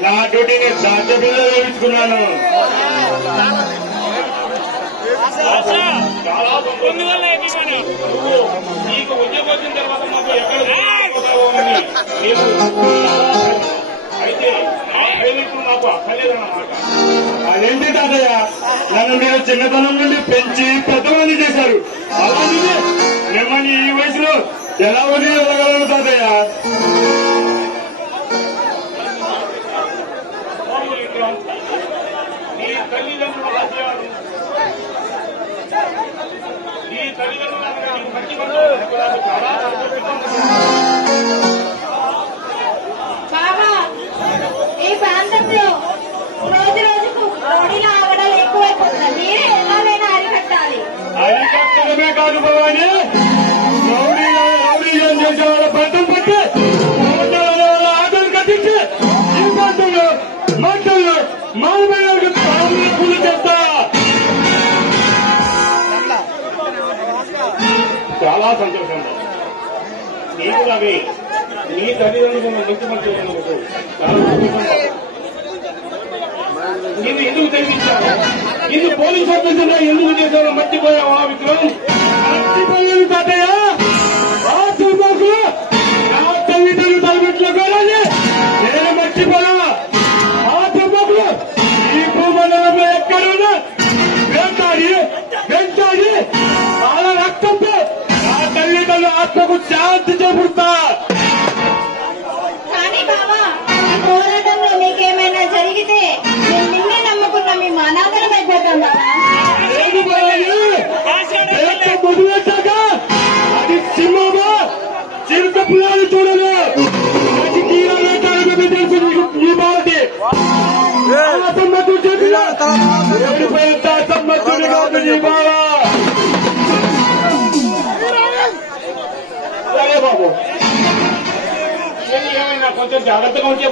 నా డ్యూటీని సాధ్యతలో వేయించుకున్నాను. నీకు ఉద్యోగం వచ్చిన తర్వాత మాకు ఎక్కడ అయితే మాకు అక్కర్లేదన్నమాట. అదేంటి తాతయ్య, నన్ను మీరు చిన్నతనం నుండి పెంచి పెద్దవాడిని చేశారు. అలాంటి మిమ్మల్ని ఈ వయసులో ఎలా వదిలి వెళ్ళగలను తాతయ్య? నీ తల్లిదండ్రుల ఆశయాలు నీ తల్లిదండ్రులు మంచి బాబా, ఈ ప్రాంతంలో రోజు రోజుకు రౌడీల ఆగడాలు ఎక్కువైపోతున్నాయి. మీరే ఎలాగైనా అరికట్టాలి. అరికట్టడమే కాదు భవాని, రౌడీలను చేసే వాళ్ళ పంటలు పట్టి వాళ్ళ ఆటలు కట్టించి ఈ ప్రాంతంలో మంటల్లో మానవులకు పూజ చేస్తా. చాలా సంతోషంగా నీకు అవి నీ తల్లిదండ్రులను నిత్యమర్చినందుకు చాలా సంతోషంగా. నీవు ఎందుకు తెలిపించావు? ఇది పోలీసు ఆఫీసర్గా ఎందుకు చేశావు? మర్చిపోయావా విక్రమ్? మర్చిపోయాను తాతయ్య. ఆ దుర్మార్గులు నా తల్లిదండ్రులు తలబెట్టిన కోరాలి నేను మర్చిపోయా. ఆ దుర్మార్గులు ఈ భూమండలంలో ఎక్కడున్నా వెంటాడి వాళ్ళ రక్తంతో నా తల్లిదండ్రుల ఆత్మకు శాంతి చేకూరుతా. కానీ బాబా, ఈ పోరాటంలో మీకేమైనా జరిగితే మేము నిన్నే నమ్ముకున్న మీ అనాథల అయిపోతాం బాబా. లేదు భవాని, దేశం మొదలెట్టాక అది సింహమా చిరుత పులాలు చూడదు. రాజకీయాలు తెలుసు ఈ భారతి అసమ్మతులు చెప్పిన అసమ్మతులు కాదు ఈ భావ. సరే బాబు, ఏమైనా కొంచెం జాగ్రత్తగా ఉంటే